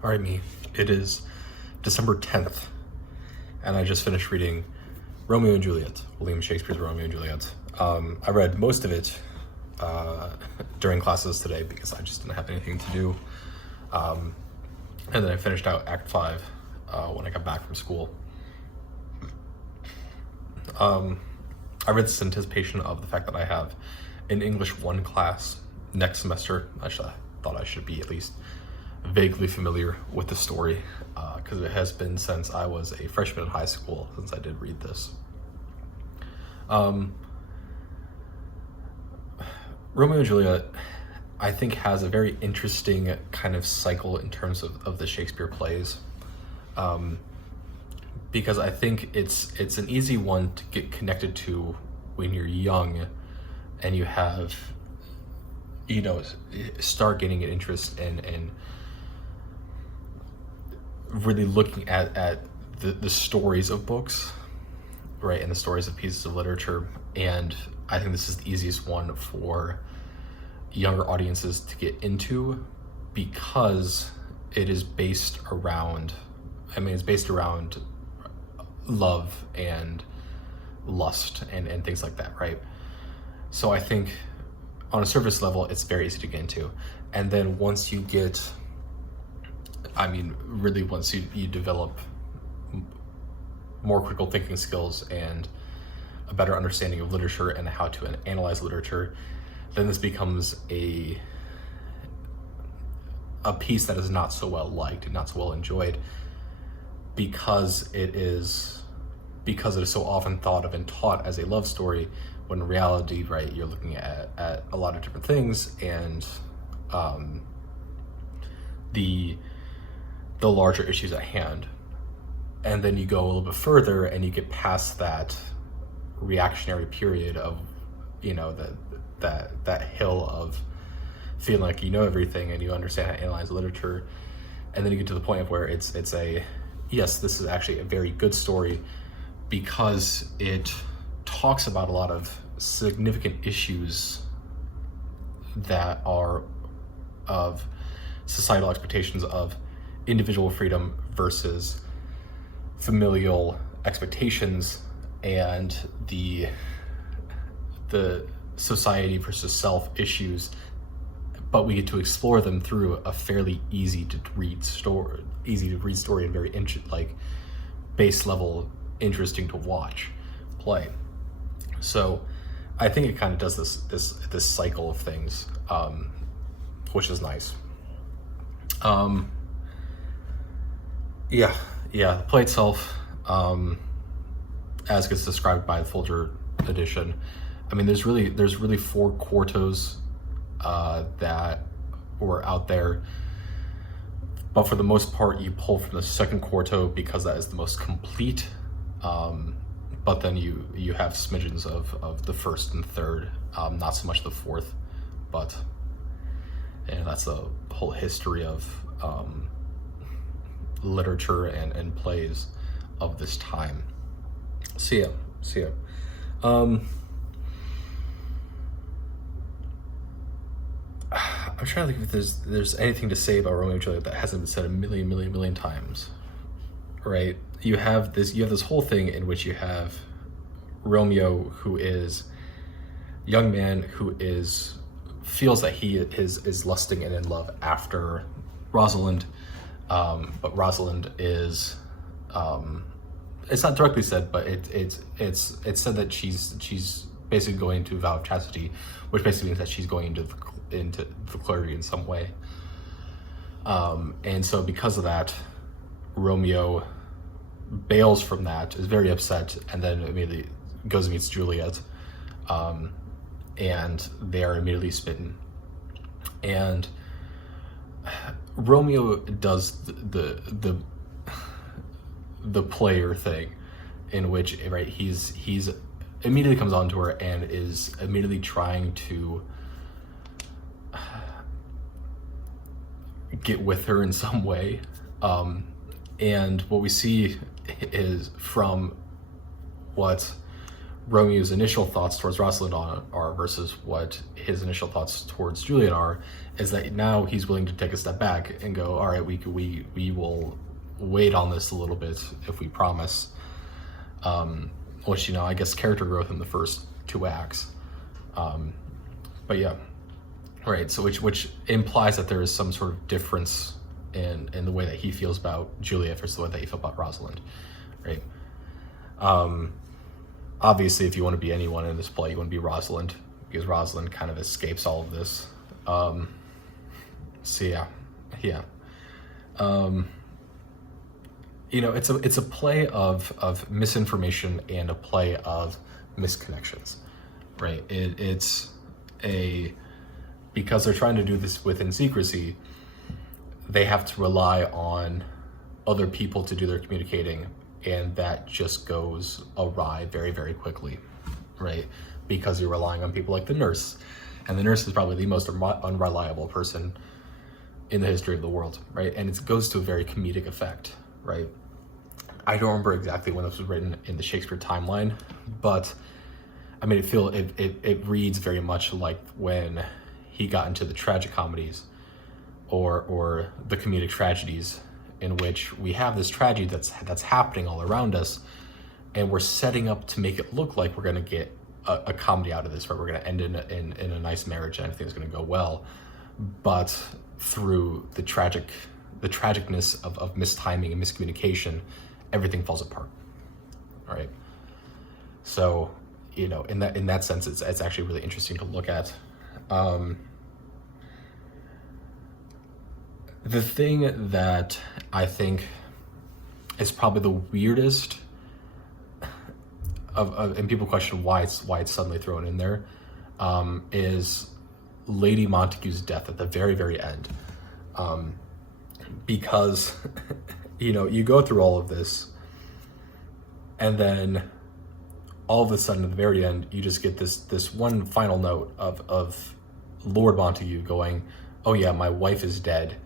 All right, me. It is December 10th, and I just finished reading Romeo and Juliet, William Shakespeare's Romeo and Juliet. I read most of it during classes today because I just didn't have anything to do. And then I finished out Act 5 when I got back from school. I read this in anticipation of the fact that I have an English 1 class next semester. I thought I should be at least vaguely familiar with the story because it has been since I was a freshman in high school since I did read this. Romeo and Juliet, I think, has a very interesting kind of cycle in terms of the Shakespeare plays, because I think it's an easy one to get connected to when you're young and you have, start getting an interest in really looking at the stories of books, right, and the stories of pieces of literature. And I think this is the easiest one for younger audiences to get into because it is based around, love and lust and things like that, right? So I think on a surface level, it's very easy to get into. And then once you get, once you develop more critical thinking skills and a better understanding of literature and how to analyze literature, then this becomes a piece that is not so well liked and not so well enjoyed because it is so often thought of and taught as a love story, when in reality, right, you're looking at a lot of different things and the larger issues at hand. And then you go a little bit further and you get past that reactionary period of, that hill of feeling like you know everything and you understand how to analyze literature. And then you get to the point of where it's yes, this is actually a very good story because it talks about a lot of significant issues that are of societal expectations of individual freedom versus familial expectations and the society versus self issues, but we get to explore them through a fairly easy to read story and very base level, interesting to watch play. So I think it kind of does this cycle of things, which is nice. The play itself, as gets described by the Folger edition, there's really 4 quartos that were out there, but for the most part you pull from the second quarto because that is the most complete, but then you have smidgens of the first and third, not so much the fourth, but that's the whole history of literature and plays of this time. So yeah. I'm trying to think if there's anything to say about Romeo and Juliet that hasn't been said a million times, right? You have this whole thing in which you have Romeo, who is a young man who feels that he is lusting and in love after Rosalind, but Rosalind is it's not directly said, but it's said that she's basically going to a vow of chastity, which basically means that she's going into the clergy in some way. And so because of that, Romeo bails from that, is very upset, and then immediately goes and meets Juliet, and they are immediately smitten. And Romeo does the player thing, in which, right, he's immediately comes onto her and is immediately trying to get with her in some way, and what we see is from what Romeo's initial thoughts towards Rosalind are versus what his initial thoughts towards Juliet are, is that now he's willing to take a step back and go, all right, we will wait on this a little bit if we promise. Which, I guess character growth in the first 2 acts. But yeah, right. So which implies that there is some sort of difference in the way that he feels about Juliet versus the way that he feels about Rosalind, right? Obviously, if you want to be anyone in this play, you want to be Rosalind, because Rosalind kind of escapes all of this. So yeah. It's a play of misinformation and a play of misconnections, right? Because they're trying to do this within secrecy, they have to rely on other people to do their communicating, and that just goes awry very, very quickly, right? Because you're relying on people like the nurse, and the nurse is probably the most unreliable person in the history of the world, right? And it goes to a very comedic effect, right? I don't remember exactly when this was written in the Shakespeare timeline, but I mean, it reads very much like when he got into the tragic comedies or the comedic tragedies, in which we have this tragedy that's happening all around us, and we're setting up to make it look like we're going to get a comedy out of this, right? We're going to end in a nice marriage and everything's going to go well, but through the tragicness of mistiming and miscommunication, everything falls apart, right? So, in that sense, it's actually really interesting to look at. The thing that I think is probably the weirdest and people question why it's suddenly thrown in there, is Lady Montague's death at the very, very end. Because, you go through all of this, and then all of a sudden at the very end, you just get this one final note of Lord Montague going, oh yeah, my wife is dead.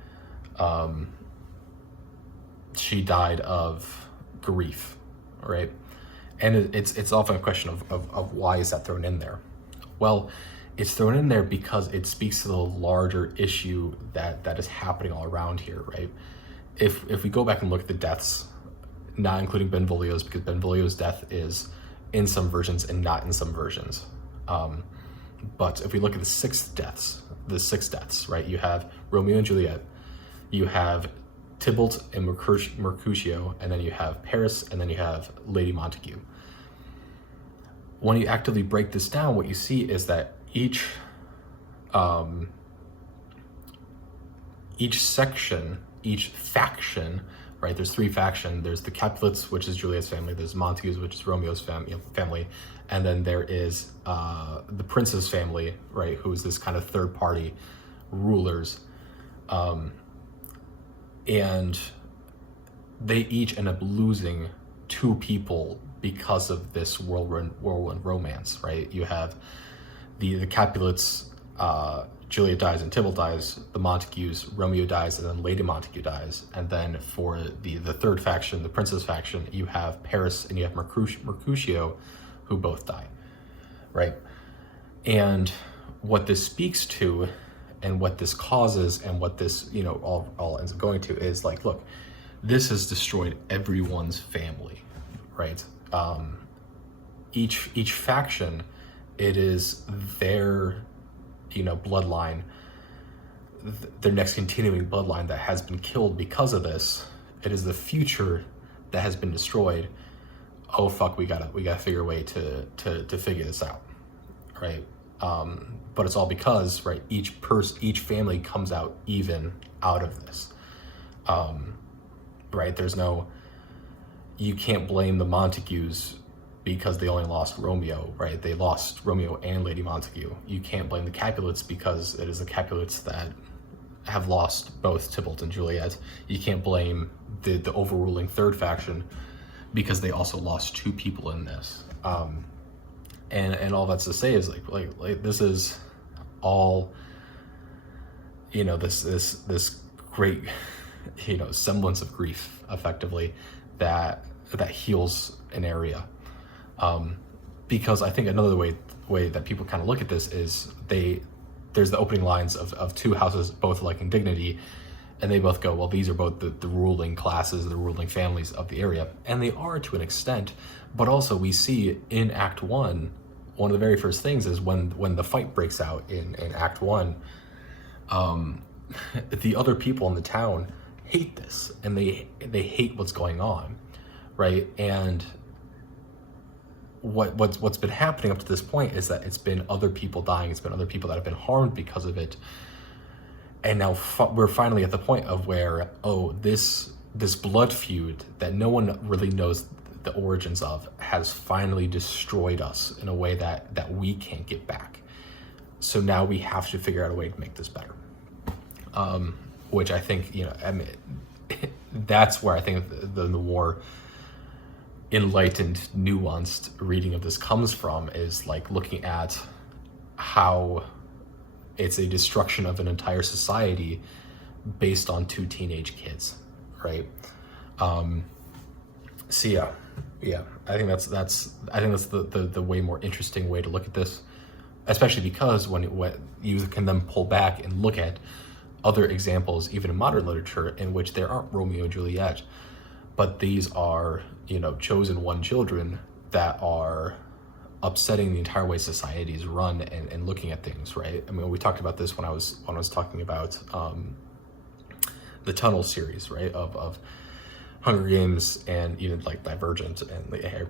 She died of grief, right? And it's often a question of why is that thrown in there? Well, it's thrown in there because it speaks to the larger issue that is happening all around here, right? If we go back and look at the deaths, not including Benvolio's, because Benvolio's death is in some versions and not in some versions. But if we look at the six deaths, right? You have Romeo and Juliet, you have Tybalt and Mercutio, and then you have Paris, and then you have Lady Montague. When you actively break this down, what you see is that each section, each faction, right? There's three factions. There's the Capulets, which is Juliet's family. There's Montague's, which is Romeo's family. And then there is the prince's family, right? Who is this kind of third party rulers. And they each end up losing two people because of this whirlwind romance, right? You have the Capulets, Juliet dies and Tybalt dies, the Montagues, Romeo dies, and then Lady Montague dies. And then for the third faction, the prince's faction, you have Paris and you have Mercutio, who both die, right? And what this speaks to and what this causes and what this, all ends up going to is like, look, this has destroyed everyone's family, right? Each faction, it is their, bloodline, their next continuing bloodline that has been killed because of this. It is the future that has been destroyed. Oh fuck, we gotta figure a way to figure this out, right? But it's all because, right, each family comes out even out of this, right? You can't blame the Montagues because they only lost Romeo, right? They lost Romeo and Lady Montague. You can't blame the Capulets because it is the Capulets that have lost both Tybalt and Juliet. You can't blame the overruling third faction because they also lost two people in this. And all that's to say is like this is all, this great, semblance of grief effectively that heals an area. because I think another way that people kind of look at this is there's the opening lines of two houses both liking dignity, and they both go, well, these are both the ruling classes, the ruling families of the area, and they are to an extent, but also we see in Act 1, one of the very first things is when the fight breaks out in Act 1, the other people in the town hate this, and they hate what's going on, right? And what's been happening up to this point is that it's been other people dying, it's been other people that have been harmed because of it, and now we're finally at the point of where, oh, this blood feud that no one really knows the origins of has finally destroyed us in a way that we can't get back. So now we have to figure out a way to make this better. Which I think, I mean, that's where I think the more enlightened, nuanced reading of this comes from, is like looking at how it's a destruction of an entire society based on two teenage kids, right? So yeah, I think that's the way more interesting way to look at this, especially because when you can then pull back and look at other examples, even in modern literature, in which there aren't Romeo and Juliet, but these are, chosen one children that are upsetting the entire way society is run and looking at things, right? I mean, we talked about this when I was talking about the Tunnel series, right? Of Hunger Games and even like Divergent and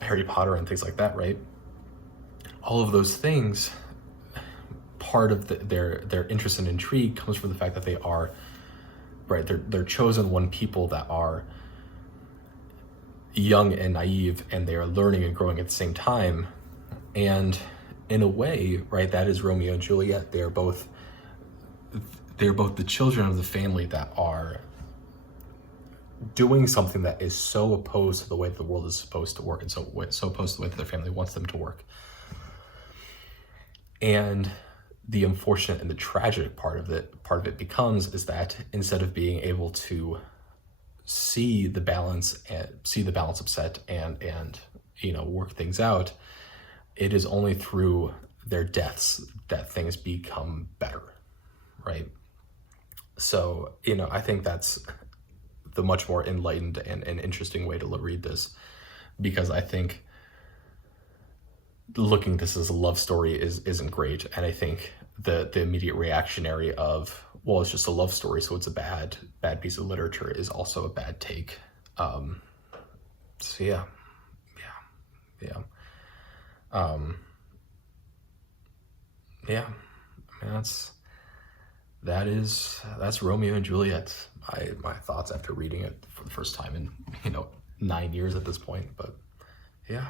Harry Potter and things like that, right? All of those things, part of their interest and intrigue comes from the fact that they are, right, they're chosen one people that are young and naive, and they are learning and growing at the same time. And in a way, right, that is Romeo and Juliet. They're both the children of the family that are doing something that is so opposed to the way that the world is supposed to work, and so opposed to the way that their family wants them to work. And the unfortunate and the tragic part of it becomes is that instead of being able to see the balance upset and work things out, it is only through their deaths that things become better, right? So I think that's the much more enlightened and interesting way to read this, because I think looking at this as a love story isn't great, and I think the immediate reactionary of, well, it's just a love story, so it's a bad piece of literature, is also a bad take. So yeah. I mean, that's Romeo and Juliet. My thoughts after reading it for the first time in 9 years at this point, but yeah.